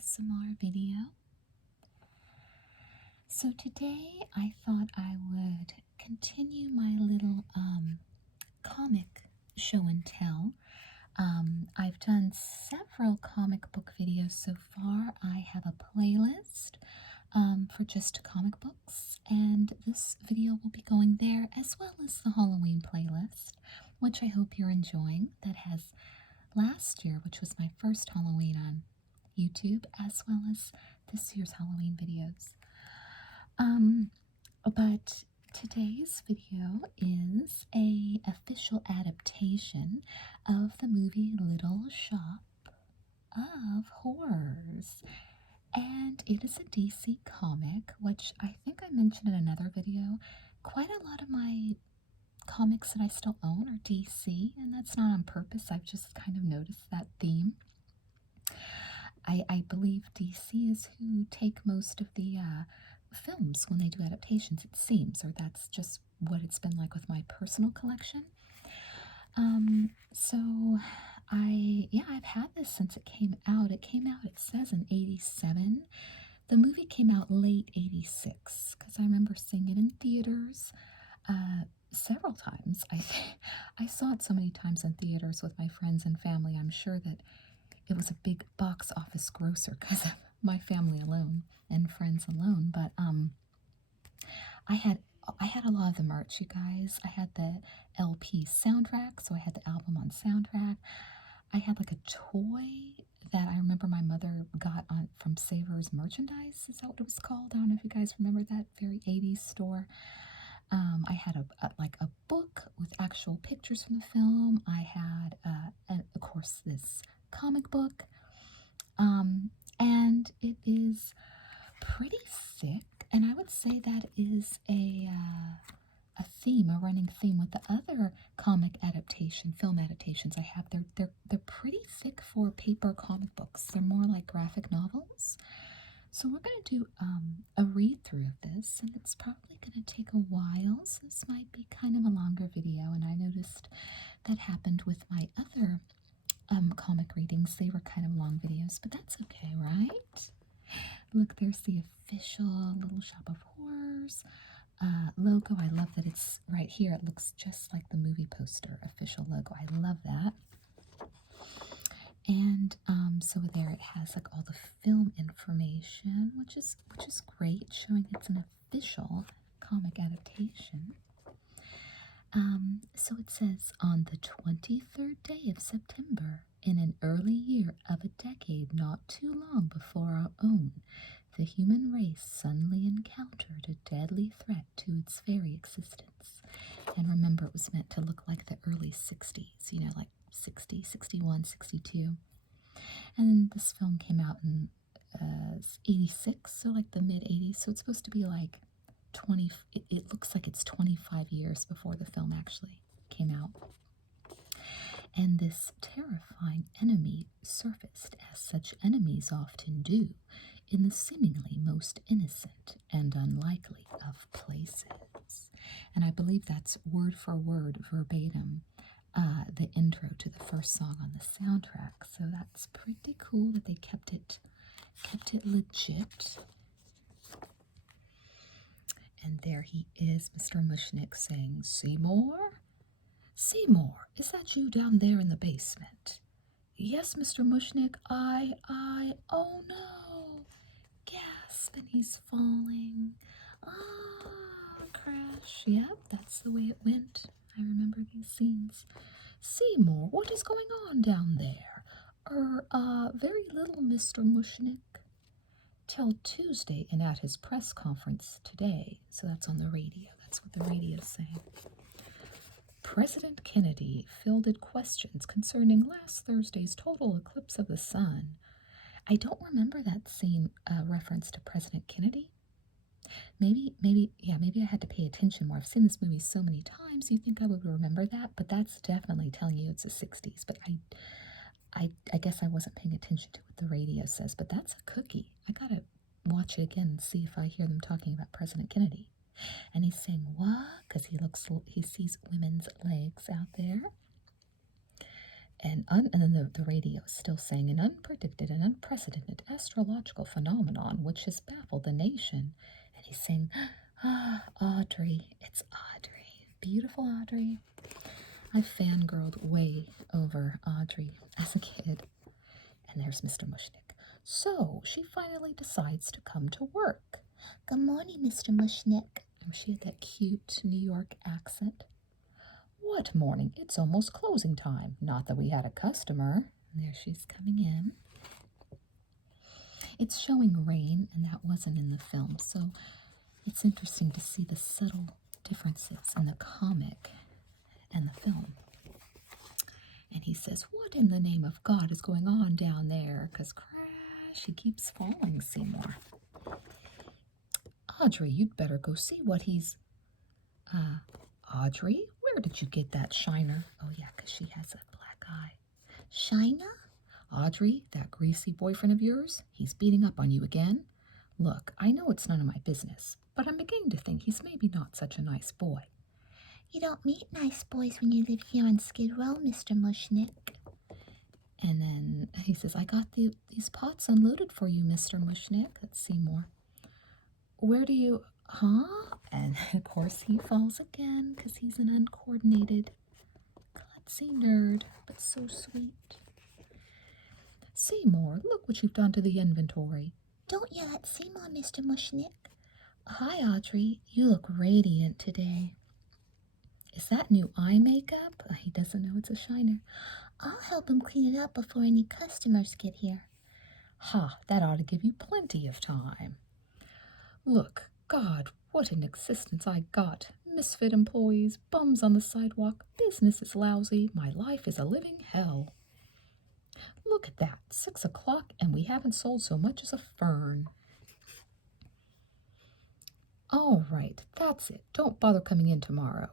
ASMR video. So today I thought I would continue my little comic show and tell. I've done several comic book videos so far. I have a playlist for just comic books, and this video will be going there as well as the Halloween playlist, which I hope you're enjoying. That has last year, which was my first Halloween on YouTube, as well as this year's Halloween videos. But today's video is a official adaptation of the movie Little Shop of Horrors. And it is a DC comic, which I think I mentioned in another video. Quite a lot of my comics that I still own are DC, and that's not on purpose. I've just kind of noticed that theme. I believe DC is who take most of the films when they do adaptations, it seems, or that's just what it's been like with my personal collection. So I've had this since it came out. It came out, it says, in 87. The movie came out late 86, because I remember seeing it in theaters several times. I saw it so many times in theaters with my friends and family. I'm sure that it was a big box office grosser because of my family alone and friends alone. But I had a lot of the merch, you guys. I had the LP soundtrack, so I had the album on soundtrack. I had like a toy that I remember my mother got from Savers Merchandise. Is that what it was called? I don't know if you guys remember that very 80s store. I had a book with actual pictures from the film. I had, of course, this comic book, and it is pretty thick. And I would say that is a running theme with the other comic adaptation, film adaptations I have. They're pretty thick for paper comic books. They're more like graphic novels. So we're going to do a read-through of this, and it's probably going to take a while, so this might be kind of a longer video, and I noticed that happened with my other comic readings. They were kind of long videos, but that's okay, right? Look, there's the official Little Shop of Horrors logo. I love that it's right here. It looks just like the movie poster official logo. I love that. And so there it has like all the film information, which is great, showing it's an official comic adaptation. So it says, on the 23rd day of September, in an early year of a decade not too long before our own, the human race suddenly encountered a deadly threat to its very existence. And remember, it was meant to look like the early 60s, you know, like 60, 61, 62. And then this film came out in 86, so like the mid-80s. So it's supposed to be like 20, it looks like it's 25 years before the film actually came out. And this terrifying enemy surfaced, as such enemies often do, in the seemingly most innocent and unlikely of places. And I believe that's word for word, verbatim, the intro to the first song on the soundtrack. So that's pretty cool that they kept it legit. And there he is, Mr. Mushnik, saying, "Seymour? Seymour, is that you down there in the basement?" "Yes, Mr. Mushnik, oh no!" Gasp, and he's falling. Ah, crash. Yep, that's the way it went. I remember these scenes. "Seymour, what is going on down there?" Very little, Mr. Mushnik. "Till Tuesday and at his press conference today." So that's on the radio. That's what the radio's saying. "President Kennedy fielded questions concerning last Thursday's total eclipse of the sun." I don't remember that scene reference to President Kennedy. Maybe I had to pay attention more. I've seen this movie so many times, you'd think I would remember that, but that's definitely telling you it's the 60s. But I guess I wasn't paying attention to what the radio says, but that's a cookie. I gotta watch it again and see if I hear them talking about President Kennedy. And he's saying, what? Because he sees women's legs out there. And then the radio is still saying, an unpredicted and unprecedented astrological phenomenon which has baffled the nation. And he's saying, ah, Audrey, it's Audrey. Beautiful Audrey. I fangirled way over Audrey as a kid. And there's Mr. Mushnik. So she finally decides to come to work. Good morning, Mr. Mushnik. And she had that cute New York accent. What morning? It's almost closing time. Not that we had a customer. And there she's coming in. It's showing rain, and that wasn't in the film. So it's interesting to see the subtle differences in the comic and the film. And he says, what in the name of God is going on down there? Because crash, he keeps falling, Seymour. Audrey, you'd better go see what he's... Audrey, where did you get that shiner? Oh, yeah, because she has a black eye. Shiner? Audrey, that greasy boyfriend of yours, he's beating up on you again. Look, I know it's none of my business, but I'm beginning to think he's maybe not such a nice boy. You don't meet nice boys when you live here on Skid Row, Mr. Mushnik. And then he says, I got these pots unloaded for you, Mr. Mushnik. That's Seymour. Where do you... Huh? And of course he falls again because he's an uncoordinated, klutzy nerd, but so sweet. Seymour, look what you've done to the inventory. Don't yell at Seymour, Mr. Mushnik. Hi, Audrey. You look radiant today. Is that new eye makeup? He doesn't know it's a shiner. I'll help him clean it up before any customers get here. Ha, that ought to give you plenty of time. Look, God, what an existence I got. Misfit employees, bums on the sidewalk, business is lousy, my life is a living hell. Look at that, 6 o'clock and we haven't sold so much as a fern. All right, that's it. Don't bother coming in tomorrow.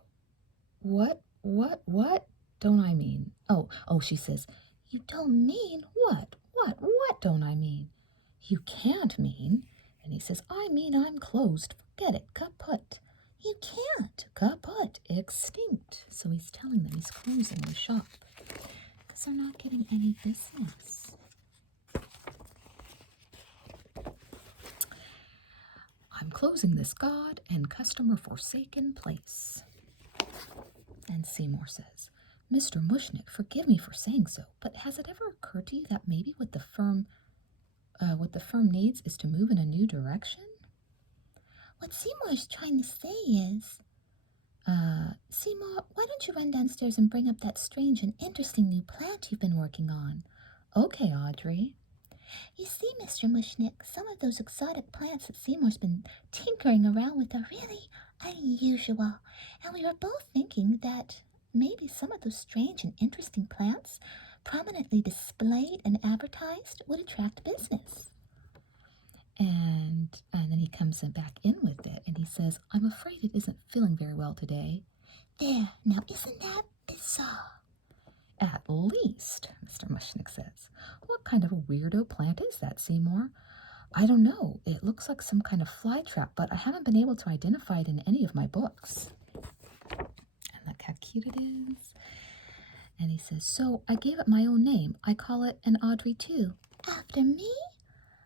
What don't I mean? Oh, she says, you don't mean what don't I mean? You can't mean. And he says, I mean I'm closed. Forget it, kaput. You can't, kaput, extinct. So he's telling them he's closing the shop because they're not getting any business. I'm closing this God and customer forsaken place. And Seymour says, Mr. Mushnik, forgive me for saying so, but has it ever occurred to you that maybe what the firm needs is to move in a new direction? What Seymour is trying to say is, Seymour, why don't you run downstairs and bring up that strange and interesting new plant you've been working on? Okay, Audrey. You see, Mr. Mushnik, some of those exotic plants that Seymour's been tinkering around with are really unusual, and we were both thinking that maybe some of those strange and interesting plants, prominently displayed and advertised, would attract business. And then he comes back in with it, and he says, I'm afraid it isn't feeling very well today. There, now isn't that bizarre? At least, Mr. Mushnik says. What kind of a weirdo plant is that, Seymour? I don't know. It looks like some kind of fly trap, but I haven't been able to identify it in any of my books. And look how cute it is. And he says, so I gave it my own name. I call it an Audrey too. After me?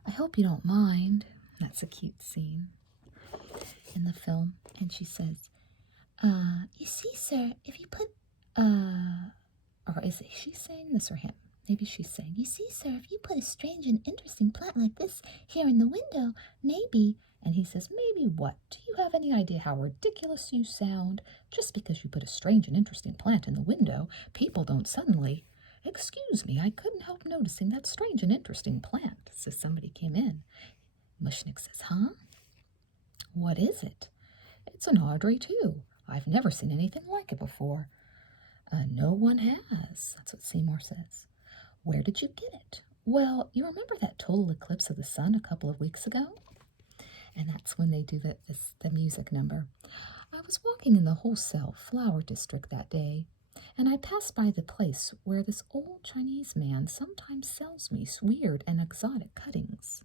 I hope you don't mind. That's a cute scene in the film. And she says, you see, sir, if you put, or is she saying this or him? Maybe she's saying, you see, sir, if you put a strange and interesting plant like this here in the window, maybe, and he says, maybe what? Do you have any idea how ridiculous you sound? Just because you put a strange and interesting plant in the window, people don't suddenly, excuse me, I couldn't help noticing that strange and interesting plant, says somebody came in. Mushnik says, huh? What is it? It's an Audrey too. I've never seen anything like it before. No one has. That's what Seymour says. Where did you get it? Well, you remember that total eclipse of the sun a couple of weeks ago? And that's when they do the music number. I was walking in the wholesale flower district that day, and I passed by the place where this old Chinese man sometimes sells me weird and exotic cuttings.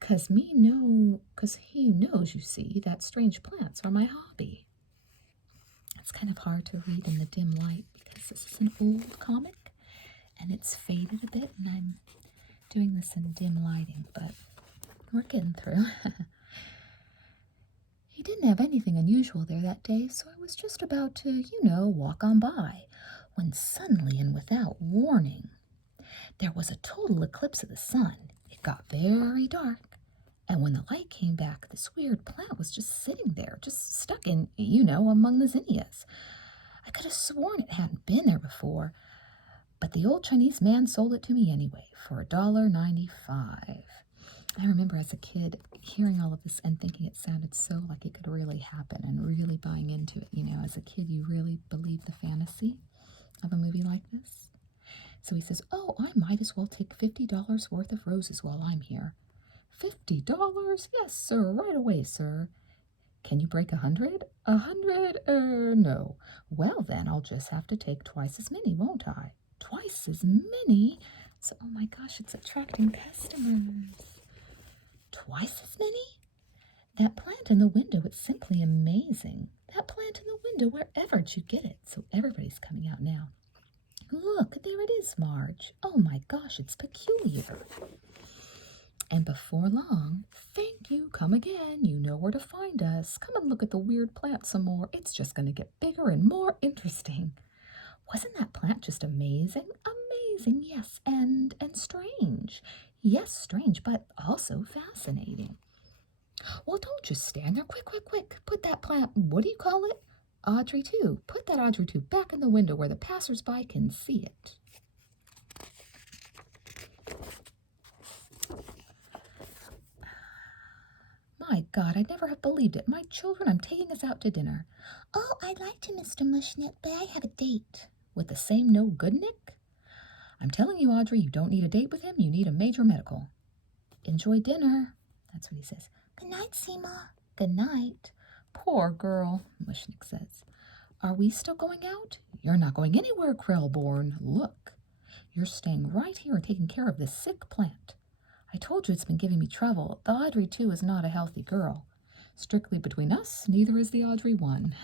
'Cause he knows, you see, that strange plants are my hobby. It's kind of hard to read in the dim light because this is an old comic. and it's faded a bit, and I'm doing this in dim lighting, but we're getting through. He didn't have anything unusual there that day, so I was just about to, walk on by, when suddenly and without warning, there was a total eclipse of the sun. It got very dark, and when the light came back, this weird plant was just sitting there, just stuck in, among the zinnias. I could have sworn it hadn't been there before, but the old Chinese man sold it to me anyway for $1.95. I remember as a kid hearing all of this and thinking it sounded so like it could really happen and really buying into it. As a kid, you really believe the fantasy of a movie like this. So he says, "Oh, I might as well take $50 worth of roses while I'm here." $50? Yes, sir, right away, sir. Can you break 100? 100? No. Well, then I'll just have to take twice as many, won't I? Twice as many? So, oh my gosh, it's attracting customers. Twice as many? That plant in the window, it's simply amazing. That plant in the window, wherever'd you get it? So everybody's coming out now. Look, there it is, Marge. Oh my gosh, it's peculiar. And before long, thank you, come again. You know where to find us. Come and look at the weird plant some more. It's just going to get bigger and more interesting. Wasn't that plant just amazing? Amazing, yes, and strange. Yes, strange, but also fascinating. Well, don't just stand there. Quick, quick, quick. Put that plant, what do you call it? Audrey 2. Put that Audrey 2 back in the window where the passersby can see it. My God, I'd never have believed it. My children, I'm taking us out to dinner. Oh, I'd like to, Mr. Mushnik, but I have a date. With the same no good Nick? I'm telling you, Audrey, you don't need a date with him. You need a major medical. Enjoy dinner. That's what he says. Good night, Seymour. Good night. Poor girl, Mushnik says. Are we still going out? You're not going anywhere, Krellborn. Look, you're staying right here and taking care of this sick plant. I told you it's been giving me trouble. The Audrey 2 is not a healthy girl. Strictly between us, neither is the Audrey 1.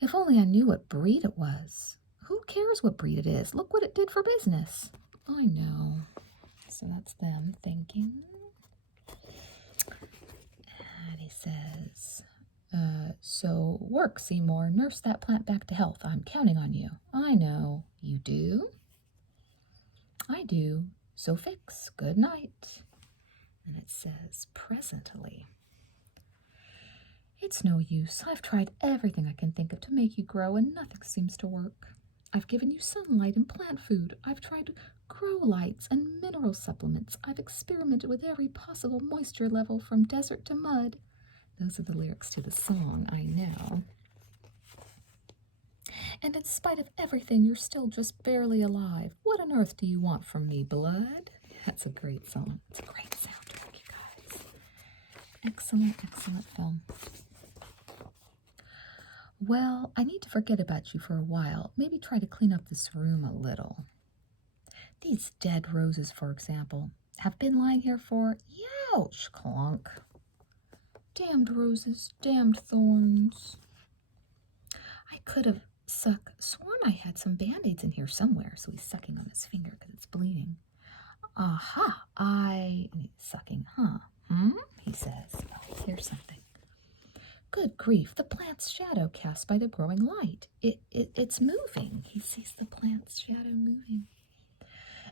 If only I knew what breed it was. Who cares what breed it is? Look what it did for business. I know. So that's them thinking. And he says, so work, Seymour. Nurse that plant back to health. I'm counting on you. I know. You do? I do. So fix. Good night. And it says, presently. It's no use. I've tried everything I can think of to make you grow, and nothing seems to work. I've given you sunlight and plant food. I've tried grow lights and mineral supplements. I've experimented with every possible moisture level from desert to mud. Those are the lyrics to the song, I know. And in spite of everything, you're still just barely alive. What on earth do you want from me, blood? That's a great song. It's a great soundtrack, you guys. Excellent, excellent film. Well, I need to forget about you for a while. Maybe try to clean up this room a little. These dead roses, for example, have been lying here for, ouch, clunk. Damned roses, damned thorns. I could have sworn I had some Band-Aids in here somewhere, so he's sucking on his finger because it's bleeding. Aha, and he's sucking, he says. Oh, here's something. Good grief, the plant's shadow cast by the growing light. It's moving. He sees the plant's shadow moving.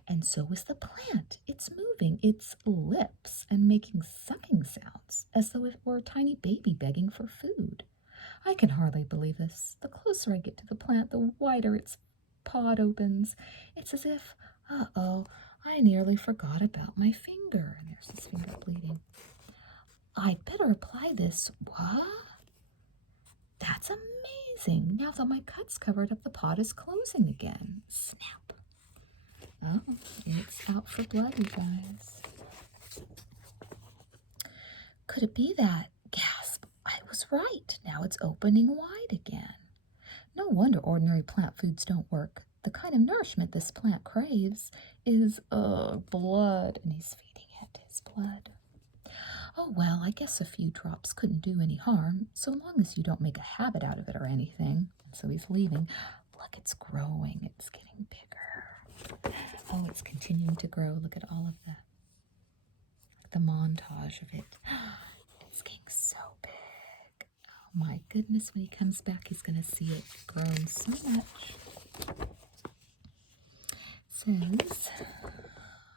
And so is the plant. It's moving its lips and making sucking sounds, as though it were a tiny baby begging for food. I can hardly believe this. The closer I get to the plant, the wider its pod opens. It's as if, uh-oh, I nearly forgot about my finger. And there's his finger bleeding. I'd better apply this. What? That's amazing. Now that my cut's covered up, the pod is closing again. Snap. Oh, it's out for blood, you guys. Could it be that? Gasp. I was right. Now it's opening wide again. No wonder ordinary plant foods don't work. The kind of nourishment this plant craves is, blood. And he's feeding it his blood. Oh, well, I guess a few drops couldn't do any harm, so long as you don't make a habit out of it or anything. So he's leaving. look, it's growing. It's getting bigger. Oh, it's continuing to grow. Look at all of the montage of it. It's getting so big. Oh my goodness, when he comes back, he's going to see it grown so much. Says,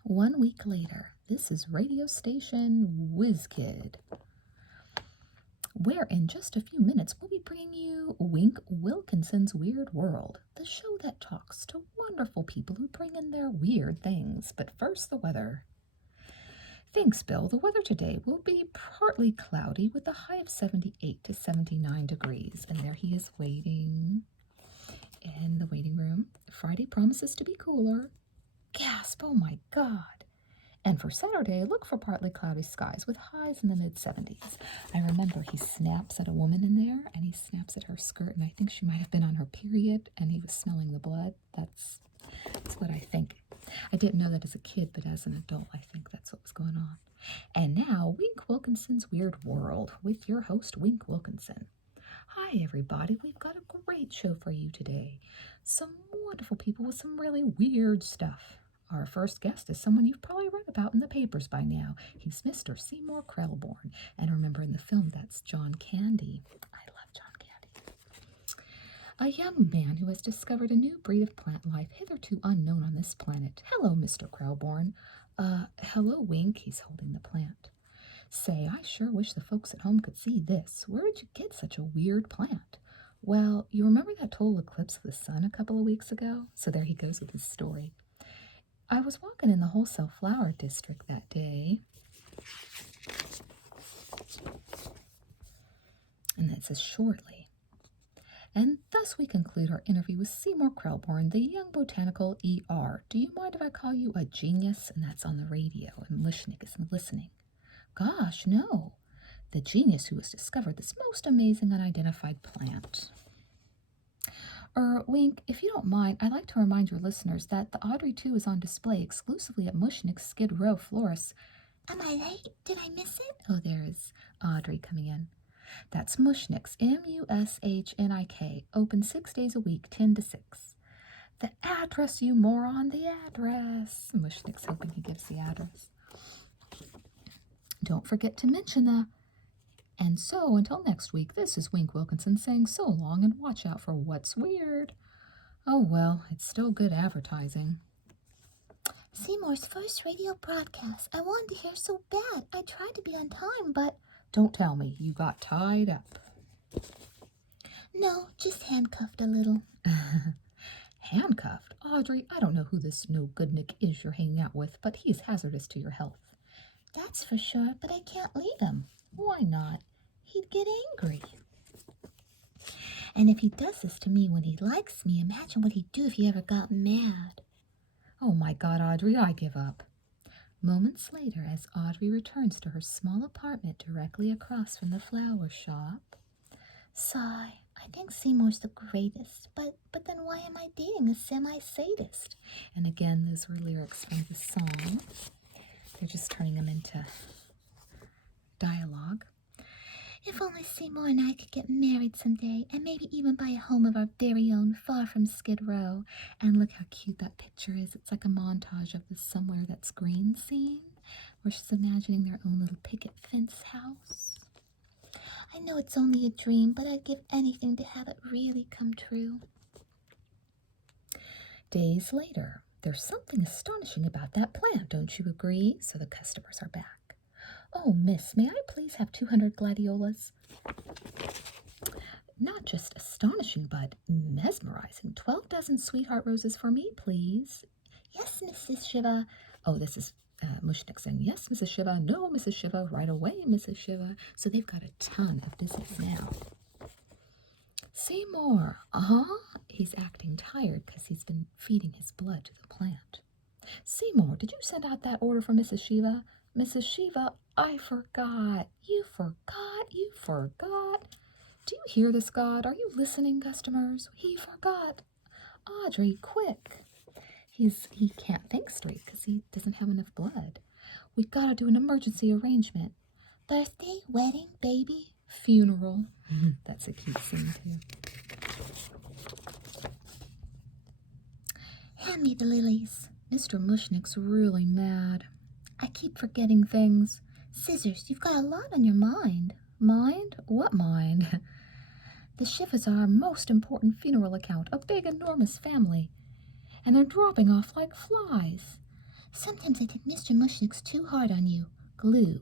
1 week later, this is radio station WizKid, where in just a few minutes we'll be bringing you Wink Wilkinson's Weird World, the show that talks to wonderful people who bring in their weird things. But first, the weather. Thanks, Bill. The weather today will be partly cloudy with a high of 78 to 79 degrees. And there he is waiting in the waiting room. Friday promises to be cooler. Gasp, oh my God. And for Saturday, look for partly cloudy skies with highs in the mid-70s. I remember he snaps at a woman in there, and he snaps at her skirt, and I think she might have been on her period, and he was smelling the blood. That's what I think. I didn't know that as a kid, but as an adult, I think that's what was going on. And now, Wink Wilkinson's Weird World with your host, Wink Wilkinson. Hi, everybody. We've got a great show for you today. Some wonderful people with some really weird stuff. Our first guest is someone you've probably read about in the papers by now. He's Mr. Seymour Krelborn. And remember in the film, that's John Candy. I love John Candy. A young man who has discovered a new breed of plant life hitherto unknown on this planet. Hello, Mr. Krelborn. Hello, Wink. He's holding the plant. Say, I sure wish the folks at home could see this. Where did you get such a weird plant? Well, you remember that total eclipse of the sun a couple of weeks ago? So there he goes with his story. I was walking in the wholesale flower district that day, and that says shortly. And thus we conclude our interview with Seymour Krelborn, the young botanical ER. Do you mind if I call you a genius? And that's on the radio, and Mushnik is listening. Gosh, no. The genius who has discovered this most amazing unidentified plant. Wink, if you don't mind, I'd like to remind your listeners that the Audrey 2 is on display exclusively at Mushnik's Skid Row Florist. Am I late? Did I miss it? Oh, there is Audrey coming in. That's Mushnik's, Mushnik, open 6 days a week, 10 to 6. The address, you moron, the address. Mushnik's hoping he gives the address. Don't forget to mention the... And so, until next week, this is Wink Wilkinson saying so long and watch out for what's weird. Oh well, it's still good advertising. Seymour's first radio broadcast. I wanted to hear so bad. I tried to be on time, but... Don't tell me, you got tied up. No, just handcuffed a little. Handcuffed? Audrey, I don't know who this no-goodnick is you're hanging out with, but he's hazardous to your health. That's for sure, but I can't leave him. Why not? He'd get angry. And if he does this to me when he likes me, imagine what he'd do if he ever got mad. Oh my God, Audrey, I give up. Moments later, as Audrey returns to her small apartment directly across from the flower shop. Sigh, I think Seymour's the greatest, but then why am I dating a semi-sadist? And again, those were lyrics from the song. They're just turning them into dialogue. If only Seymour and I could get married someday, and maybe even buy a home of our very own, far from Skid Row. And look how cute that picture is. It's like a montage of the Somewhere That's Green scene, where she's imagining their own little picket fence house. I know it's only a dream, but I'd give anything to have it really come true. Days later, there's something astonishing about that plant, don't you agree? So the customers are back. Oh, miss, may I please have 200 gladiolas? Not just astonishing, but mesmerizing. 12 dozen sweetheart roses for me, please. Yes, Mrs. Shiva. Oh, this is Mushnik saying, yes, Mrs. Shiva. No, Mrs. Shiva. Right away, Mrs. Shiva. So they've got a ton of business now. Seymour. He's acting tired because he's been feeding his blood to the plant. Seymour, did you send out that order for Mrs. Shiva? Mrs. Shiva, I forgot. You forgot. You forgot. Do you hear this, God? Are you listening, customers? He forgot. Audrey, quick. He can't think straight because he doesn't have enough blood. We've got to do an emergency arrangement. Birthday, wedding, baby, funeral. That's a cute scene, too. Hand me the lilies. Mr. Mushnik's really mad. I keep forgetting things. Scissors, you've got a lot on your mind. Mind? What mind? The Shiv is our most important funeral account, a big, enormous family. And they're dropping off like flies. Sometimes I think Mr. Mushnik's too hard on you. Glue.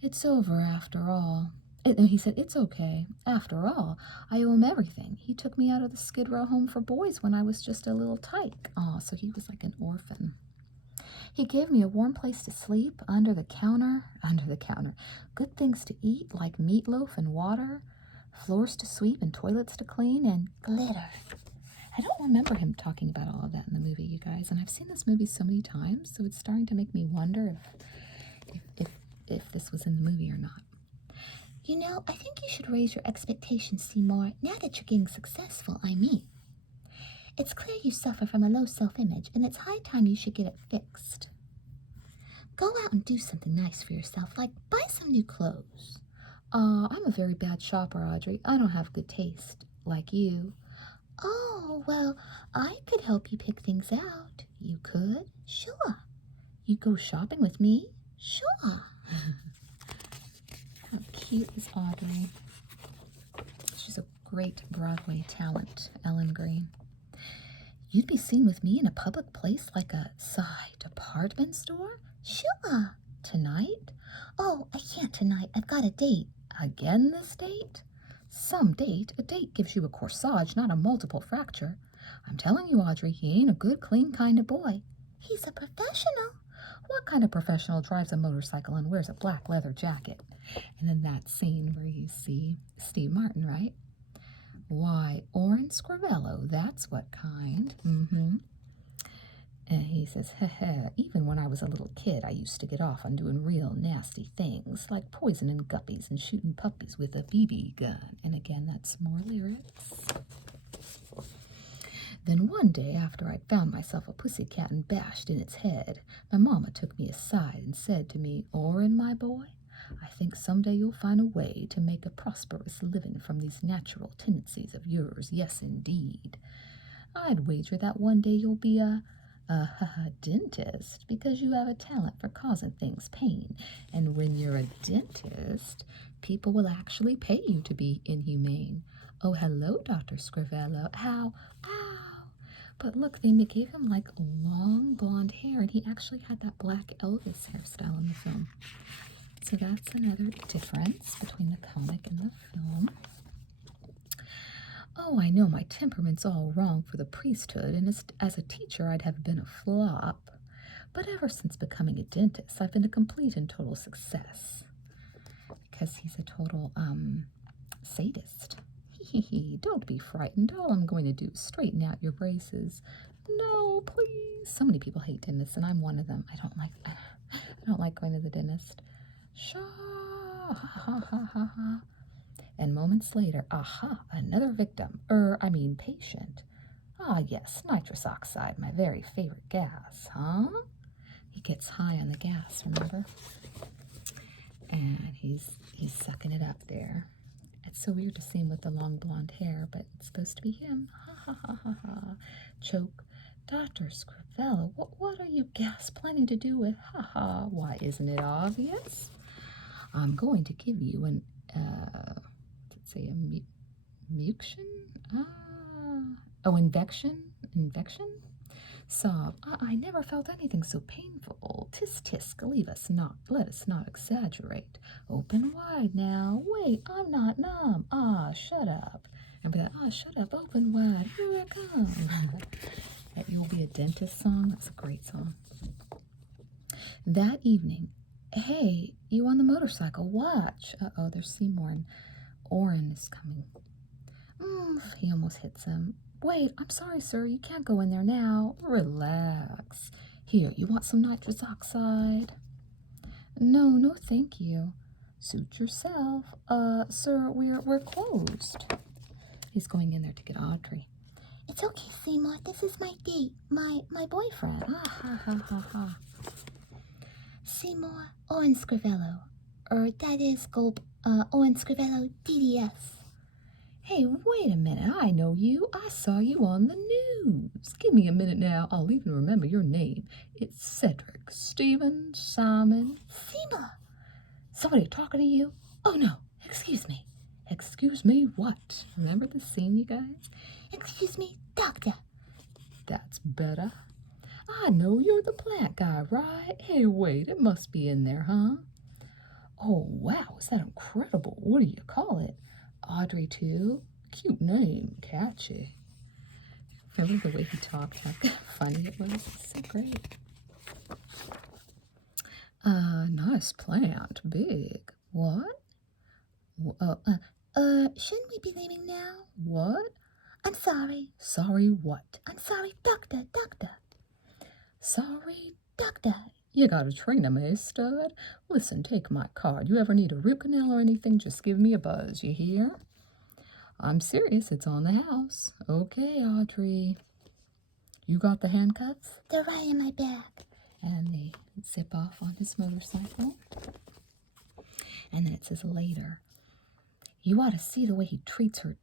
It's over after all. He said, it's okay. After all, I owe him everything. He took me out of the Skid Row home for boys when I was just a little tyke. Oh, so he was like an orphan. He gave me a warm place to sleep, under the counter, good things to eat like meatloaf and water, floors to sweep and toilets to clean, and Glitter. I don't remember him talking about all of that in the movie, you guys, and I've seen this movie so many times, so it's starting to make me wonder if this was in the movie or not. You know, I think you should raise your expectations, Seymour, now that you're getting successful, I mean. It's clear you suffer from a low self-image, and it's high time you should get it fixed. Go out and do something nice for yourself, like buy some new clothes. I'm a very bad shopper, Audrey. I don't have good taste, like you. Oh, well, I could help you pick things out. You could? Sure. You go shopping with me? Sure. How cute is Audrey? She's a great Broadway talent, Ellen Green. You'd be seen with me in a public place like a side department store? Sure. Tonight? Oh, I can't tonight. I've got a date. Again this date? Some date? A date gives you a corsage, not a multiple fracture. I'm telling you, Audrey, he ain't a good, clean kind of boy. He's a professional. What kind of professional drives a motorcycle and wears a black leather jacket? And then that scene where you see Steve Martin, right? Why, Orin Scrivello, that's what kind. And he says, even when I was a little kid, I used to get off on doing real nasty things, like poisoning guppies and shooting puppies with a BB gun. And again, that's more lyrics. Then one day, after I'd found myself a pussycat and bashed in its head, my mama took me aside and said to me, Orin, my boy, I think someday you'll find a way to make a prosperous living from these natural tendencies of yours. Yes, indeed. I'd wager that one day you'll be a dentist, because you have a talent for causing things pain. And when you're a dentist, people will actually pay you to be inhumane. Oh, hello, Dr. Scrivello. Ow, ow. But look, they gave him like long blonde hair, and he actually had that black Elvis hairstyle in the film. So that's another difference between the comic and the film. Oh, I know my temperament's all wrong for the priesthood, and as a teacher I'd have been a flop. But ever since becoming a dentist, I've been a complete and total success. Because he's a total, sadist. Don't be frightened. All I'm going to do is straighten out your braces. No, please. So many people hate dentists, and I'm one of them. I don't like going to the dentist. Shaw, ha, ha, ha, ha, ha. And moments later, aha, another victim, patient. Ah, yes, nitrous oxide, my very favorite gas, huh? He gets high on the gas, remember? And he's sucking it up there. It's so weird to see him with the long blonde hair, but it's supposed to be him. Ha, ha, ha, ha, ha. Choke. Dr. Scrivello, what are you gas planning to do with ha ha? Why, isn't it obvious? I'm going to give you an, say a muction? Invection? Sob, I never felt anything so painful. Tisk, tisk, let us not exaggerate. Open wide now. Wait, I'm not numb. Ah, shut up. Remember that? Ah, shut up, open wide. Here I come. That You'll Be a Dentist song? That's a great song. That evening, hey, you on the motorcycle, watch. Uh-oh, there's Seymour and Orin is coming. He almost hits him. Wait, I'm sorry, sir, you can't go in there now. Relax. Here, you want some nitrous oxide? No, thank you. Suit yourself. Sir, we're closed. He's going in there to get Audrey. It's okay, Seymour. This is my date. My boyfriend. Ah, ha, ha, ha, ha. Seymour Owen Scrivello. That is, gulp, Owen Scrivello, DDS. Hey, wait a minute. I know you. I saw you on the news. Give me a minute now. I'll even remember your name. It's Cedric. Stephen, Simon. Seymour! Somebody talking to you? Oh, no. Excuse me. Excuse me what? Remember the scene, you guys? Excuse me, doctor. That's better. I know you're the plant guy, right? Hey, wait. It must be in there, huh? Oh, wow. Is that incredible? What do you call it? Audrey, too? Cute name. Catchy. Remember the way he talked, how funny it was? So great. Nice plant. Big. What? Shouldn't we be leaving now? What? I'm sorry. Sorry what? I'm sorry, doctor. Sorry, doctor. You gotta train him, eh, stud? Listen, take my card. You ever need a root canal or anything, just give me a buzz, you hear? I'm serious, it's on the house. Okay, Audrey. You got the handcuffs? They're right in my bag. And they zip off on his motorcycle. And then it says later. You ought to see the way he treats her,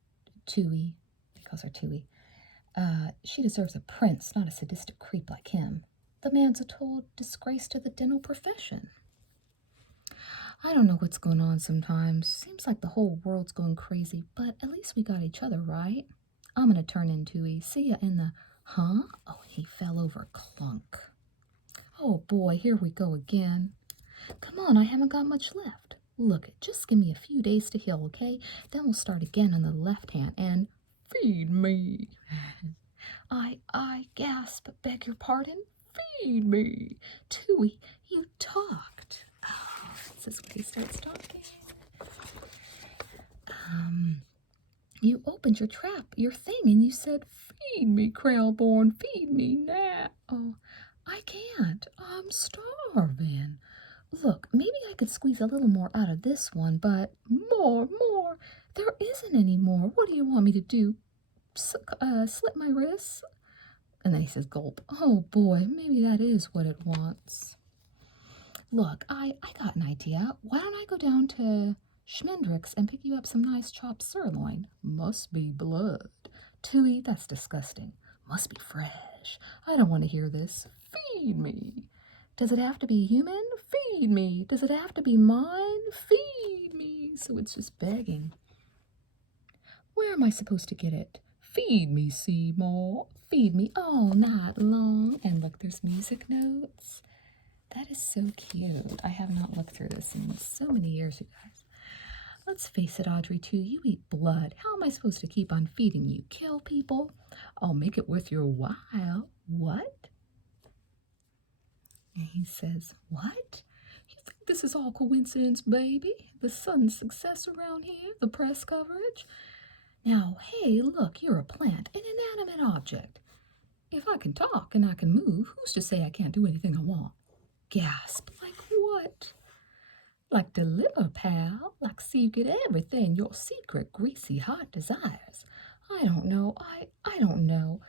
Tui. He calls her Tui. She deserves a prince, not a sadistic creep like him. The man's a total disgrace to the dental profession. I don't know what's going on sometimes. Seems like the whole world's going crazy, but at least we got each other, right? I'm gonna turn in, Tui. See ya in the... Huh? Oh, he fell over. Clunk. Oh boy, here we go again. Come on, I haven't got much left. Look, just give me a few days to heal, okay? Then we'll start again on the left hand and feed me. I gasp, beg your pardon? Feed me. Tui, you talked. Oh, this is when he starts talking. You opened your trap, your thing, and you said, feed me, Krellborn, feed me now. Oh, I can't. I'm starving. Look, maybe I could squeeze a little more out of this one, but more. There isn't any more. What do you want me to do? Slit my wrists? And then he says, gulp. Oh boy, maybe that is what it wants. Look, I got an idea. Why don't I go down to Schmendrick's and pick you up some nice chopped sirloin? Must be blood. Tui, that's disgusting. Must be fresh. I don't want to hear this. Feed me. Does it have to be human? Feed me. Does it have to be mine? Feed me. So it's just begging. Where am I supposed to get it? Feed me, Seymour. Feed me all night long. And look, there's music notes. That is so cute. I have not looked through this in so many years, you guys. Let's face it, Audrey, too. You eat blood. How am I supposed to keep on feeding you? Kill people? I'll make it worth your while. What? And he says, what? You think this is all coincidence, baby? The sudden success around here? The press coverage? Now, hey, look, you're a plant, an inanimate object. If I can talk and I can move, who's to say I can't do anything I want? Gasp. Like what? Like deliver, pal. Like see you get everything, your secret, greasy, hot desires. I don't know. I don't know.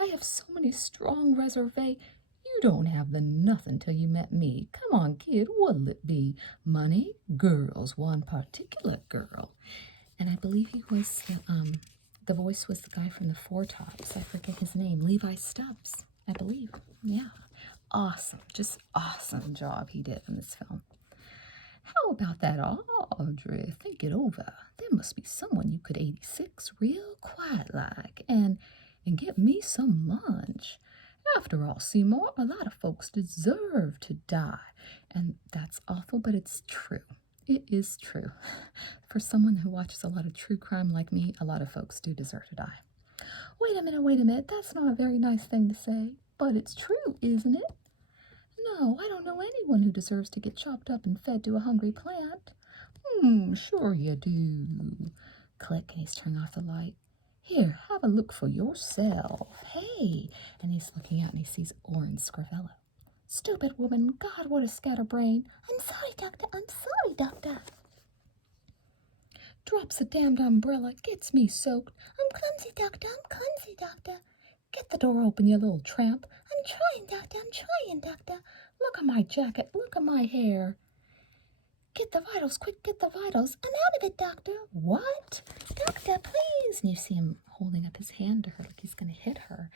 I have so many strong reserve. You don't have the nothing till you met me. Come on, kid, what'll it be? Money? Girls, one particular girl. And I believe he was, the voice was the guy from the Four Tops. I forget his name. Levi Stubbs, I believe. Yeah. Awesome. Just awesome job he did in this film. How about that, Audrey? Think it over. There must be someone you could 86 real quiet like and get me some lunch. After all, Seymour, a lot of folks deserve to die. And that's awful, but it's true. It is true. For someone who watches a lot of true crime like me, a lot of folks do deserve to die. Wait a minute. That's not a very nice thing to say. But it's true, isn't it? No, I don't know anyone who deserves to get chopped up and fed to a hungry plant. Sure you do. Click, and he's turning off the light. Here, have a look for yourself. Hey, and he's looking out and he sees Orin Scrivello. Stupid woman, God, what a scatterbrain. I'm sorry, doctor. Drops a damned umbrella, gets me soaked. I'm clumsy, doctor. Get the door open, you little tramp. I'm trying, doctor. Look at my jacket, look at my hair. Get the vitals, quick, get the vitals. I'm out of it, doctor. What? Doctor, please. is, and you see him holding up his hand to her like he's going to hit her.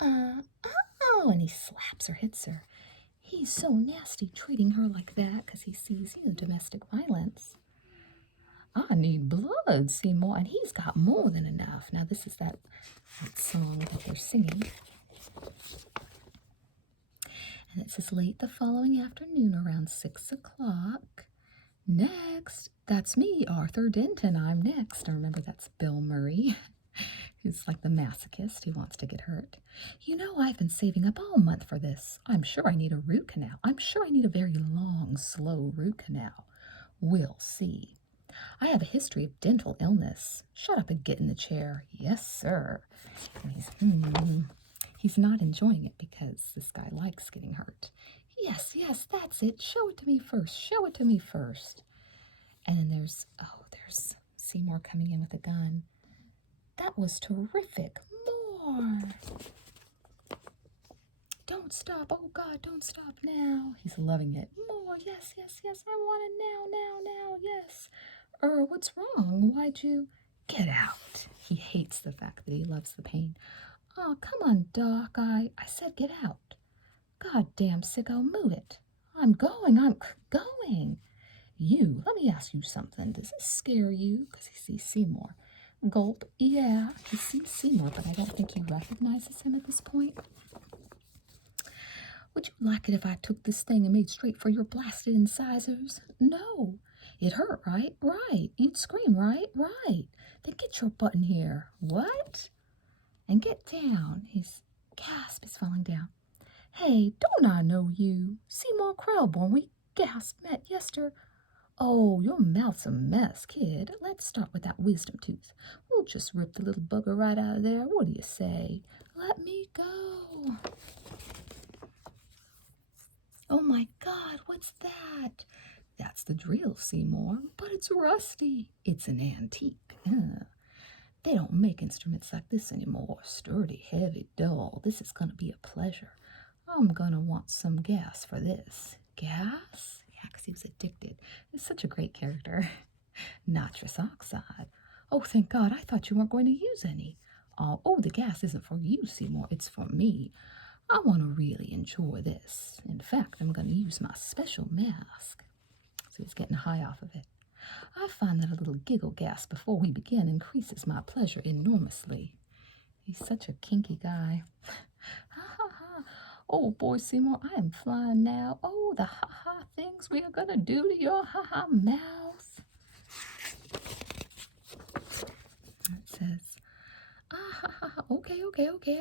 Oh, and he slaps her, hits her. He's so nasty treating her like that because he sees, domestic violence. I need blood, Seymour, and he's got more than enough. Now, this is that song that they're singing. And it says, late the following afternoon around 6 o'clock. Next, that's me, Arthur Denton. I'm next. I remember that's Bill Murray, who's like the masochist who wants to get hurt. I've been saving up all month for this. I'm sure I need a root canal. I'm sure I need a very long, slow root canal. We'll see. I have a history of dental illness. Shut up and get in the chair. Yes, sir. And he's not enjoying it because this guy likes getting hurt. Yes, that's it. Show it to me first. Show it to me first. And then there's Seymour coming in with a gun. That was terrific. More. Don't stop. Oh, God, don't stop now. He's loving it. More. Yes. I want it now, yes. What's wrong? Why'd you... Get out. He hates the fact that he loves the pain. Oh, come on, Doc. I said get out. Goddamn sicko, move it. I'm going. You, let me ask you something. Does this scare you? Because he sees Seymour. Gulp. Yeah, he sees Seymour, but I don't think he recognizes him at this point. Would you like it if I took this thing and made straight for your blasted incisors? No. It hurt, right? Right. You'd scream, right? Right. Then get your butt in here. What? And get down. His gasp is falling down. Hey, don't I know you? Seymour Krelborn, we met yesterday. Oh, your mouth's a mess, kid. Let's start with that wisdom tooth. We'll just rip the little bugger right out of there. What do you say? Let me go. Oh my God, what's that? That's the drill, Seymour, but it's rusty. It's an antique. They don't make instruments like this anymore. Sturdy, heavy, dull. This is going to be a pleasure. I'm going to want some gas for this. Gas? Yeah, because he was addicted. He's such a great character. Nitrous oxide. Oh, thank God. I thought you weren't going to use any. Oh, the gas isn't for you, Seymour. It's for me. I want to really enjoy this. In fact, I'm going to use my special mask. So he's getting high off of it. I find that a little giggle gas before we begin increases my pleasure enormously. He's such a kinky guy. Ha ha ha. Oh boy, Seymour, I am flying now. Oh, the ha ha things we are going to do to your ha ha mouth. It says, ha ha, okay,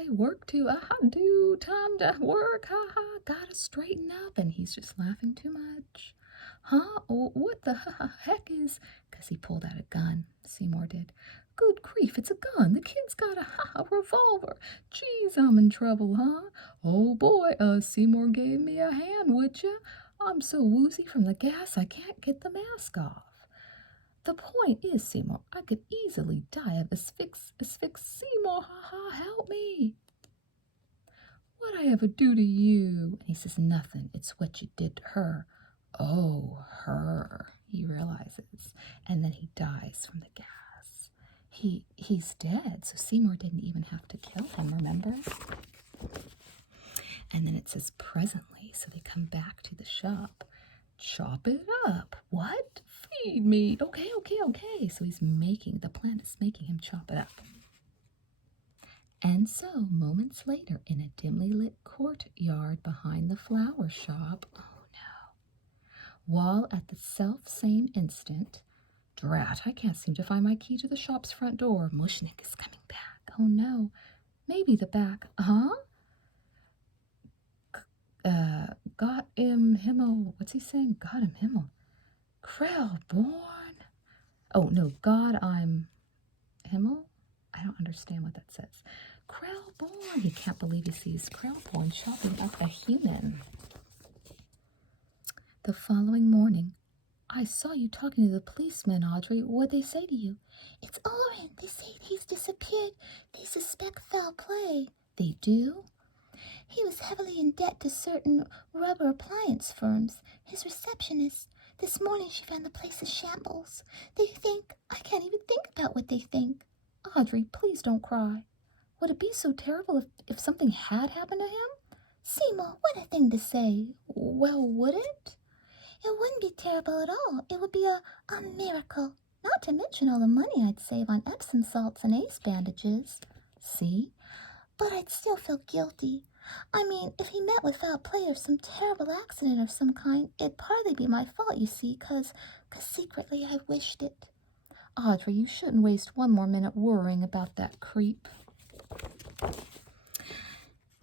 work too, do, time to work, ha ha, gotta straighten up, and he's just laughing too much. Huh? Oh, what the heck is... Because he pulled out a gun. Seymour did. Good grief, it's a gun. The kid's got a revolver. Geez, I'm in trouble, huh? Oh, boy, Seymour gave me a hand, would ya? I'm so woozy from the gas I can't get the mask off. The point is, Seymour, I could easily die of asphyx. Seymour, help me. What'd I ever do to you? And he says, nothing. It's what you did to her. Oh, her, he realizes. And then he dies from the gas. He's dead, so Seymour didn't even have to kill him, remember? And then it says presently, so they come back to the shop. Chop it up. What? Feed me. Okay. So the plant is making him chop it up. And so, moments later, in a dimly lit courtyard behind the flower shop, oh no, while at the self-same instant, drat, I can't seem to find my key to the shop's front door. Mushnik is coming back. Oh no, maybe the back, Gott im Himmel, what's he saying? Gott im Himmel. Krelborn. Oh no, God I'm Himmel? I don't understand what that says. Krelborn. He can't believe he sees Krelborn chopping up a human. The following morning, I saw you talking to the policeman, Audrey. What'd they say to you? It's Oren. They say he's disappeared. They suspect foul play. They do? He was heavily in debt to certain rubber appliance firms. His receptionist. This morning she found the place a shambles. They think, I can't even think about what they think. Audrey, please don't cry. Would it be so terrible if something had happened to him? Seymour, what a thing to say. Well, would it? It wouldn't be terrible at all. It would be a miracle. Not to mention all the money I'd save on Epsom salts and ace bandages. See? But I'd still feel guilty. I mean, if he met with foul play or some terrible accident of some kind, it'd partly be my fault, you see, 'cause secretly I wished it. Audrey, you shouldn't waste one more minute worrying about that creep.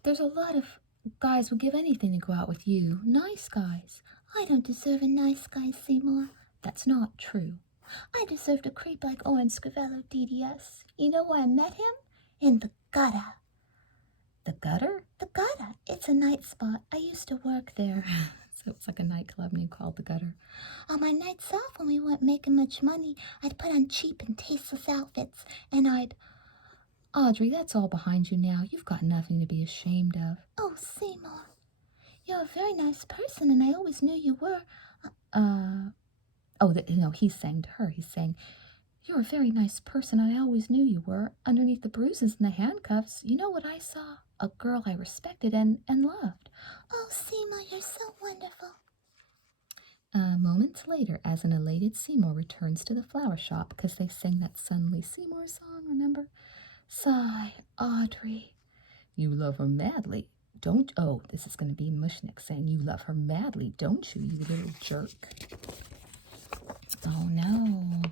There's a lot of guys would give anything to go out with you. Nice guys. I don't deserve a nice guy, Seymour. That's not true. I deserved a creep like Owen Scrivello, DDS. You know where I met him? In the gutter. The gutter? The gutter. It's a night spot. I used to work there. So it's like a nightclub named called the Gutter. On my nights off when we weren't making much money, I'd put on cheap and tasteless outfits, and I'd... Audrey, that's all behind you now. You've got nothing to be ashamed of. Oh, Seymour, you're a very nice person, and I always knew you were. No, he's saying to her, he's saying, you're a very nice person, and I always knew you were. Underneath the bruises and the handcuffs, you know what I saw? A girl I respected and loved. Oh, Seymour, you're so wonderful. Moments later, as an elated Seymour returns to the flower shop, because they sing that Suddenly Seymour song, remember? Sigh, Audrey. You love her madly, don't... Oh, this is going to be Mushnik saying, you love her madly, don't you, you little jerk? Oh, no.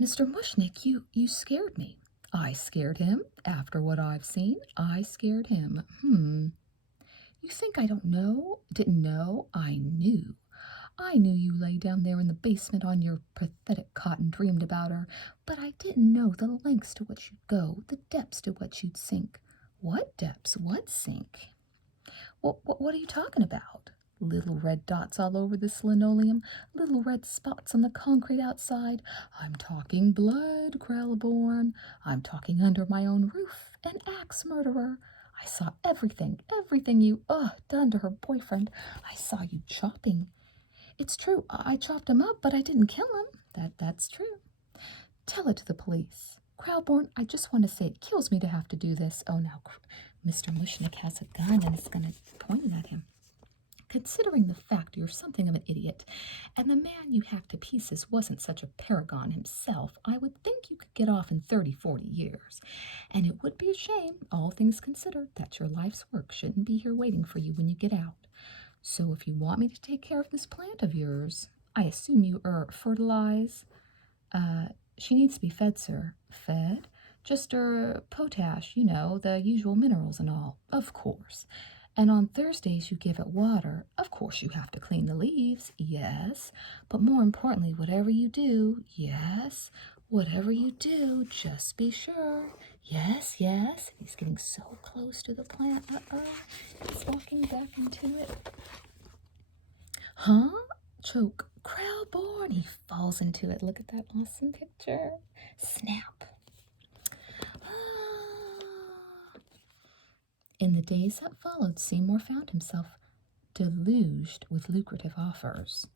Mr. Mushnik, you scared me. I scared him. After what I've seen, I scared him. You think I didn't know? I knew. I knew you lay down there in the basement on your pathetic cot and dreamed about her, but I didn't know the lengths to which you'd go, the depths to which you'd sink. What depths? What sink? What are you talking about? Little red dots all over this linoleum, little red spots on the concrete outside. I'm talking blood, Krellborn. I'm talking under my own roof, an axe murderer. I saw everything you, done to her boyfriend. I saw you chopping. It's true, I chopped him up, but I didn't kill him. That's true. Tell it to the police. Krellborn, I just want to say it kills me to have to do this. Oh, now Mr. Mushnik has a gun and is going to point it at him. Considering the fact you're something of an idiot, and the man you hacked to pieces wasn't such a paragon himself, I would think you could get off in 30-40 years. And it would be a shame, all things considered, that your life's work shouldn't be here waiting for you when you get out. So if you want me to take care of this plant of yours, I assume you fertilize. She needs to be fed, sir. Fed? Just potash, you know, the usual minerals and all. Of course. And on Thursdays you give it water. Of course you have to clean the leaves, yes. But more importantly, whatever you do, yes, whatever you do, just be sure. Yes. He's getting so close to the plant. He's walking back into it. Huh? Choke. Krellborn. He falls into it. Look at that awesome picture. Snap. In the days that followed, Seymour found himself deluged with lucrative offers.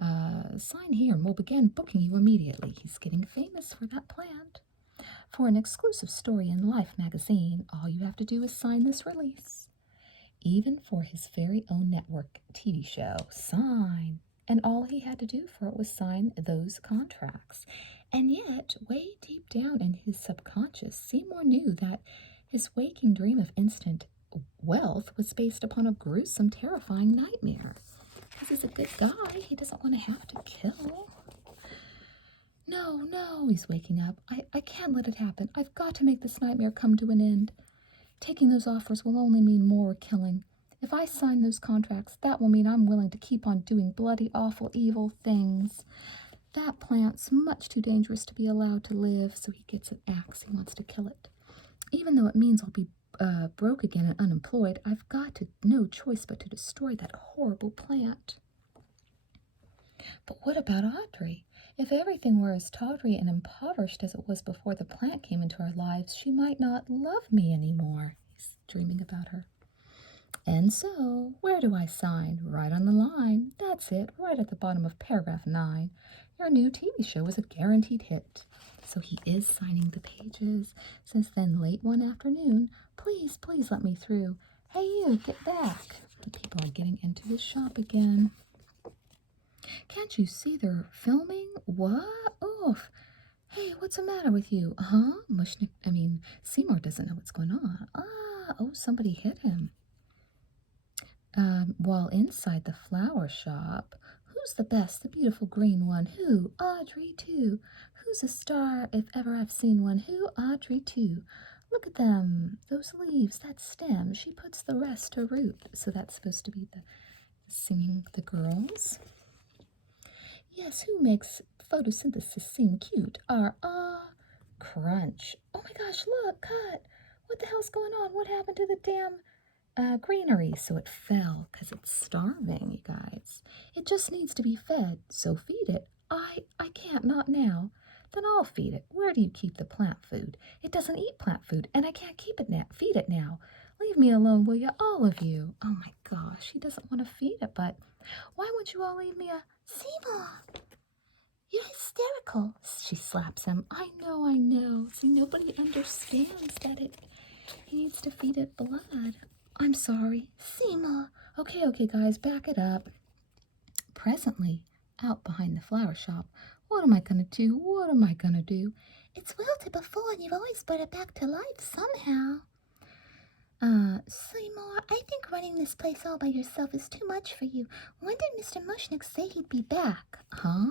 Sign here and we'll begin booking you immediately. He's getting famous for that plant. For an exclusive story in Life magazine, all you have to do is sign this release. Even for his very own network TV show, sign. And all he had to do for it was sign those contracts. And yet, way deep down in his subconscious, Seymour knew that his waking dream of instant wealth was based upon a gruesome, terrifying nightmare. Because he's a good guy, he doesn't want to have to kill. No, he's waking up. I can't let it happen. I've got to make this nightmare come to an end. Taking those offers will only mean more killing. If I sign those contracts, that will mean I'm willing to keep on doing bloody, awful, evil things. That plant's much too dangerous to be allowed to live, so he gets an axe. He wants to kill it. Even though it means I'll be broke again and unemployed, I've got no choice but to destroy that horrible plant. But what about Audrey? If everything were as tawdry and impoverished as it was before the plant came into our lives, she might not love me anymore. He's dreaming about her. And so, where do I sign? Right on the line. That's it, right at the bottom of paragraph 9. Your new TV show was a guaranteed hit. So he is signing the pages. Since then, late one afternoon, please, please let me through. Hey, you, get back. The people are getting into the shop again. Can't you see they're filming? What? Oof. Hey, what's the matter with you? Huh? Seymour doesn't know what's going on. Oh, somebody hit him. While inside the flower shop, who's the best, the beautiful green one? Who? Audrey, too. Who's a star if ever I've seen one? Who? Audrey, too. Look at them, those leaves, that stem. She puts the rest to root. So that's supposed to be the singing the girls. Yes, who makes photosynthesis seem cute? Crunch. Oh my gosh, look, cut. What the hell's going on? What happened to the damn greenery? So it fell because it's starving, you guys. It just needs to be fed, so feed it. I can't, not now. Then I'll feed it. Where do you keep the plant food? It doesn't eat plant food, and I can't keep it now. Feed it now. Leave me alone, will you? All of you. Oh my gosh, he doesn't want to feed it, but why won't you all leave me a... Seymour, you're hysterical. She slaps him. I know. See, nobody understands that he needs to feed it blood. I'm sorry. Seymour. Okay, guys, back it up. Presently, out behind the flower shop, what am I gonna do? It's wilted before and you've always brought it back to life somehow. Seymour, I think running this place all by yourself is too much for you. When did Mr. Mushnik say he'd be back? Huh?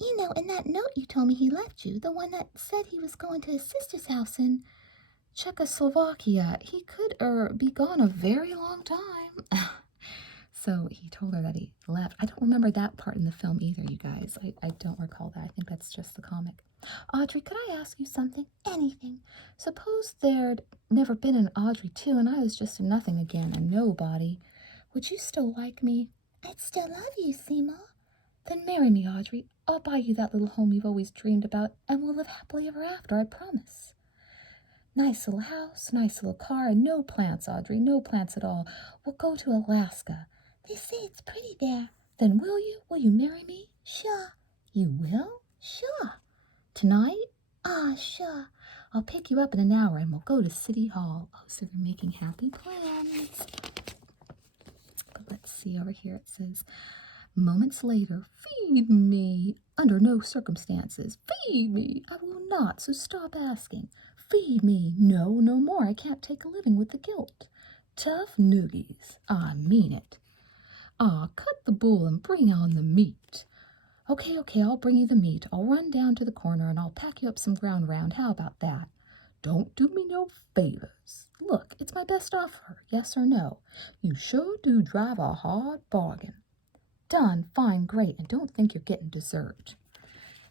You know, in that note you told me he left you, the one that said he was going to his sister's house in Czechoslovakia. He could be gone a very long time. So he told her that he left. I don't remember that part in the film either, you guys. I don't recall that. I think that's just the comic. Audrey, could I ask you something? Anything. Suppose there'd never been an Audrey too, and I was just a nothing again, a nobody. Would you still like me? I'd still love you, Seymour. Then marry me, Audrey. I'll buy you that little home you've always dreamed about, and we'll live happily ever after, I promise. Nice little house, nice little car, and no plants, Audrey, no plants at all. We'll go to Alaska. They say it's pretty there. Then will you? Will you marry me? Sure. You will? Sure. Tonight? Sure. I'll pick you up in an hour and we'll go to City Hall. Oh, so they're making happy plans. But let's see over here. It says, moments later, feed me. Under no circumstances. Feed me. I will not, so stop asking. Feed me. No, no more. I can't take a living with the guilt. Tough noogies. I mean it. Cut the bull and bring on the meat. Okay, I'll bring you the meat. I'll run down to the corner and I'll pack you up some ground round. How about that? Don't do me no favors. Look, it's my best offer, yes or no. You sure do drive a hard bargain. Done, fine, great, and don't think you're getting dessert.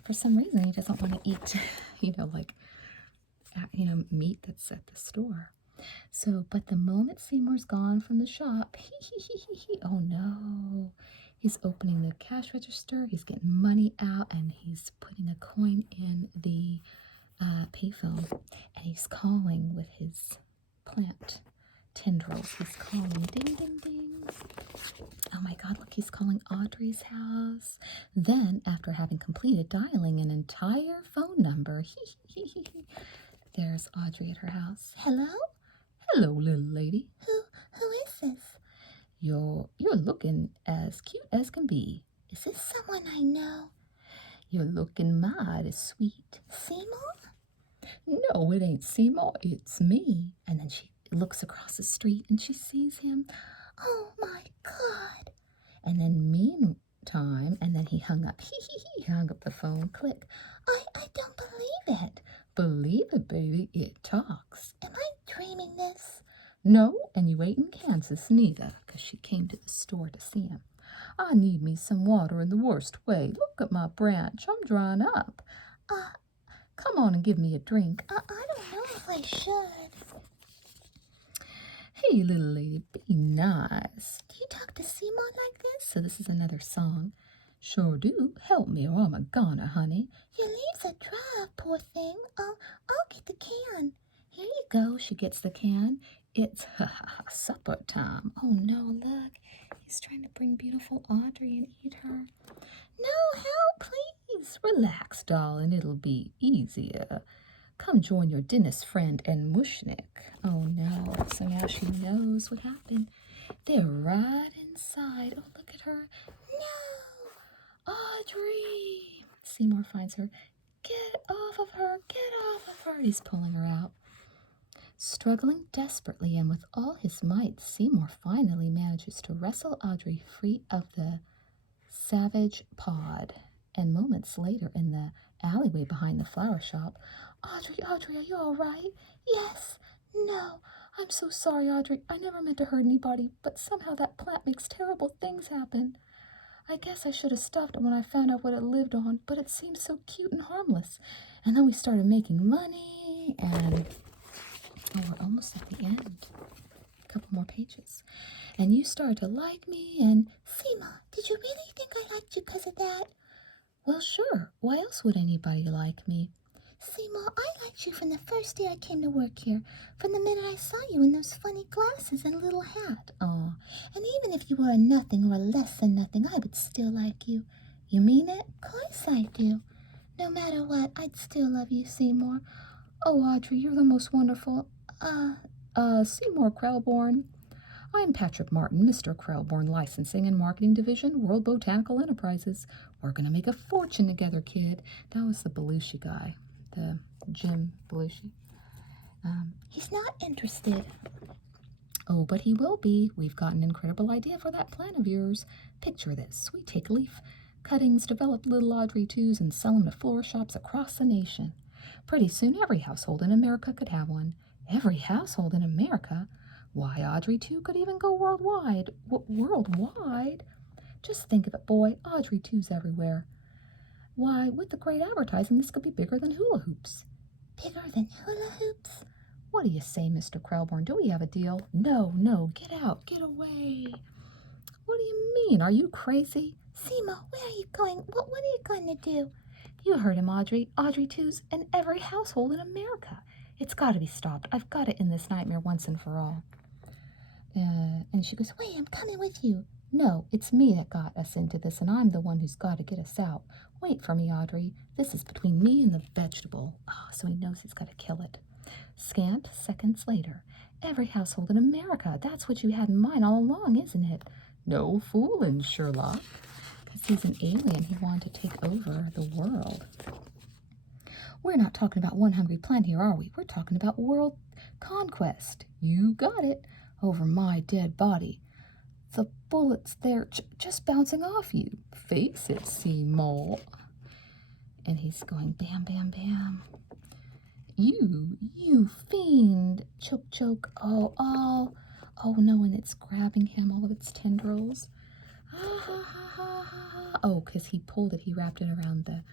For some reason, he doesn't want to eat, meat that's at the store. So, but the moment Seymour's gone from the shop, oh no. He's opening the cash register, he's getting money out, and he's putting a coin in the payphone. And he's calling with his plant tendrils. He's calling, ding, ding, ding. Oh my God, look, he's calling Audrey's house. Then, after having completed dialing an entire phone number, there's Audrey at her house. Hello? Hello, little lady. Who is this? You're looking as cute as can be. Is this someone I know? You're looking mighty sweet. Seymour? No, it ain't Seymour, it's me. And then she looks across the street and she sees him. Oh my God. And then meantime, and then he hung up. He hung up the phone. Click. I don't believe it. Believe it, baby, it talks. Am I dreaming this? No, and you ain't in Kansas neither, 'cause she came to the store to see him. I need me some water in the worst way. Look at my branch, I'm drying up. Come on and give me a drink. I don't know if I should. Hey, little lady, be nice. Do you talk to Seymour like this? So this is another song. Sure do. Help me or I'm a goner, honey. Your leaves are dry, poor thing. I'll get the can. Here you go. She gets the can. It's supper time. Oh no, look. He's trying to bring beautiful Audrey and eat her. No, help, please. Relax, darling. It'll be easier. Come join your dentist friend and Mushnik. Oh no. So now she knows what happened. They're right inside. Oh, look at her. No! Audrey! Seymour finds her. Get off of her! Get off of her! He's pulling her out. Struggling desperately and with all his might, Seymour finally manages to wrestle Audrey free of the savage pod. And moments later, in the alleyway behind the flower shop, Audrey, are you all right? Yes. No. I'm so sorry, Audrey. I never meant to hurt anybody, but somehow that plant makes terrible things happen. I guess I should have stopped it when I found out what it lived on, but it seemed so cute and harmless. And then we started making money, and we're almost at the end. A couple more pages. And you started to like me, and Seymour, did you really think I liked you because of that? well, sure. Why else would anybody like me? Seymour, I liked you from the first day I came to work here, from the minute I saw you in those funny glasses and little hat. Oh, And even if you were a nothing or a less than nothing, I would still like you. you mean it? Of course I do. No matter what, I'd still love you, Seymour. Oh, Audrey, you're the most wonderful. Seymour Krelborn. I'm Patrick Martin, Mr. Krelborn, Licensing and Marketing Division, World Botanical Enterprises. We're gonna make a fortune together, kid. That was the Belushi guy, the Jim Belushi. He's not interested. Oh, but he will be. We've got an incredible idea for that plan of yours. Picture this. We take leaf cuttings, develop little Audrey 2s, and sell them to flower shops across the nation. Pretty soon, every household in America could have one. Every household in America? Why, Audrey 2 could even go worldwide. Worldwide? Just think of it, boy. Audrey 2's everywhere. Why, with the great advertising, this could be bigger than hula hoops. Bigger than hula hoops? What do you say, Mr. Krelborn? Do we have a deal? No, get out, get away. What do you mean? Are you crazy? Seymour, where are you going? What are you going to do? You heard him, Audrey. Audrey 2's in every household in America. It's got to be stopped. I've got to end this nightmare once and for all. And she goes, Wait, I'm coming with you. no, it's me that got us into this, and I'm the one who's got to get us out. Wait for me, Audrey. This is between me and the vegetable. Oh, so he knows he's got to kill it. Scant seconds later, every household in America. That's what you had in mind all along, isn't it? No fooling, Sherlock. Because he's an alien. He wanted to take over the world. We're not talking about one hungry plant here, are we? We're talking about world conquest. You got it. Over my dead body. The bullets there just bouncing off you. Face it, Seymour. And he's going bam, bam, bam. You fiend. Choke, choke. Oh no, and it's grabbing him, all of its tendrils. Oh, because he pulled it, he wrapped it around the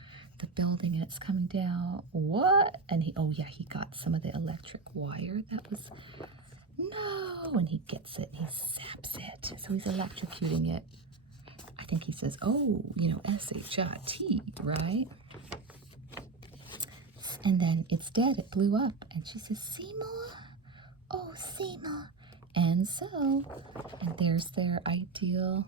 building and it's coming down. What? And he got some of the electric wire that was, no, and he gets it, he zaps it. So he's electrocuting it. I think he says, oh, S-H-I-T, right? And then it's dead, it blew up. And she says, Seymour? Oh, Seymour. And there's their ideal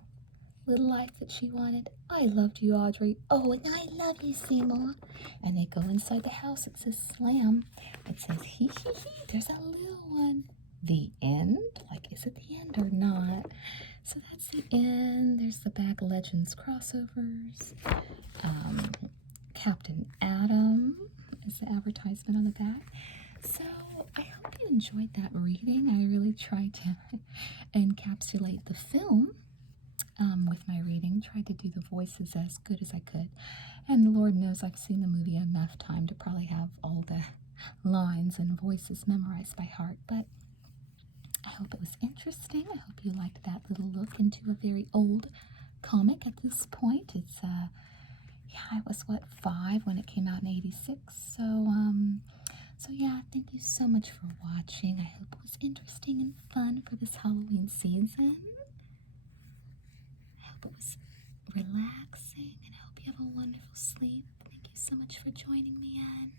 little life that she wanted. I loved you, Audrey. Oh, and I love you, Seymour. And they go inside the house. It says slam. It says hee hee hee. There's a little one. The end? Like, is it the end or not? So that's the end. There's the back Legends crossovers. Captain Adam is the advertisement on the back. So I hope you enjoyed that reading. I really tried to encapsulate the film with my reading. Tried to do the voices as good as I could. And Lord knows I've seen the movie enough time to probably have all the lines and voices memorized by heart. But I hope it was interesting. I hope you liked that little look into a very old comic at this point. It's I was 5 when it came out in 86. So yeah, thank you so much for watching. I hope it was interesting and fun for this Halloween season. I hope it was relaxing, and I hope you have a wonderful sleep. Thank you so much for joining me, and